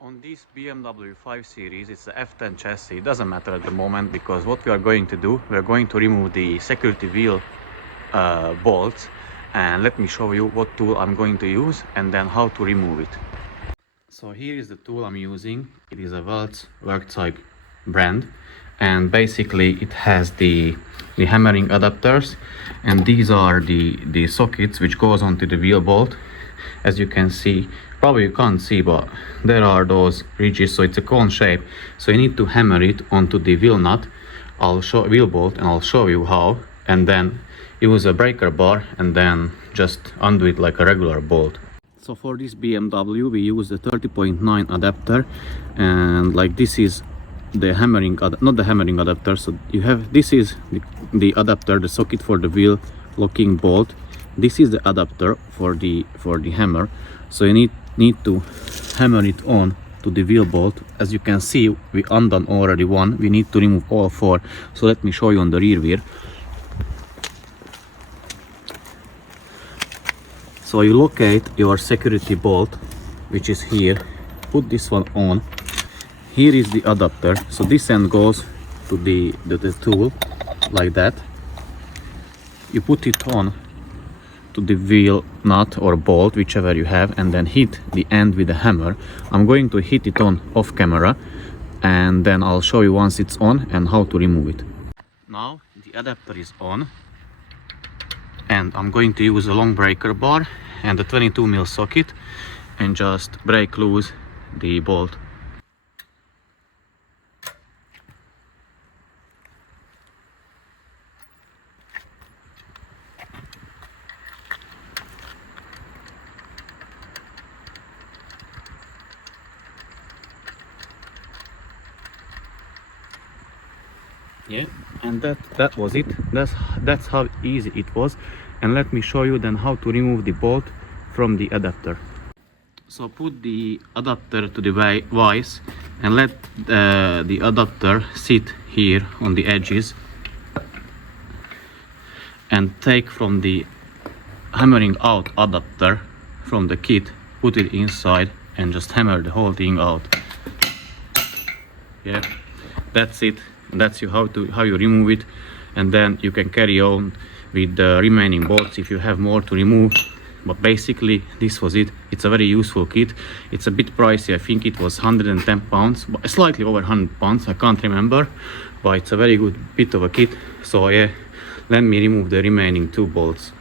On this BMW 5 Series, it's a F10 chassis. It doesn't matter at the moment because what we are going to do, we are going to remove the security wheel bolts, and let me show you what tool I'm going to use and then how to remove it. So here is the tool I'm using. It is a Wells Werkzeug brand, and basically it has the hammering adapters, and these are the sockets which goes onto the wheel bolt. As you can see, probably you can't see, but there are those ridges, so it's a cone shape, so you need to hammer it onto the wheel nut. Wheel bolt, and I'll show you how, and then use a breaker bar and then just undo it like a regular bolt. So for this BMW we use the 30.9 adapter, and like this is the hammering, not the hammering adapter, so you have, this is the adapter, the socket for the wheel locking bolt. This is the adapter for the hammer, so you need to hammer it on to the wheel bolt. As you can see, we undone already one. We need to remove all four, so let me show you on the rear wheel. So you locate your security bolt, which is here, put this one on. Here is the adapter, so this end goes to the tool like that. You put it on to the wheel nut or bolt, whichever you have, and then hit the end with a hammer. I'm going to hit it on off camera, and then I'll show you once it's on and how to remove it. Now the adapter is on, and I'm going to use a long breaker bar and a 22mm socket and just break loose the bolt. Yeah, and that was it. That's how easy it was. And let me show you then how to remove the bolt from the adapter. So put the adapter to the vise and let the adapter sit here on the edges, and take from the hammering out adapter from the kit, put it inside and just hammer the whole thing out. Yeah, that's it. That's how you remove it, and then you can carry on with the remaining bolts if you have more to remove. But basically this was it. It's a very useful kit. It's a bit pricey. I think it was £110, but slightly over £100, I can't remember, but it's a very good bit of a kit. So yeah, let me remove the remaining two bolts.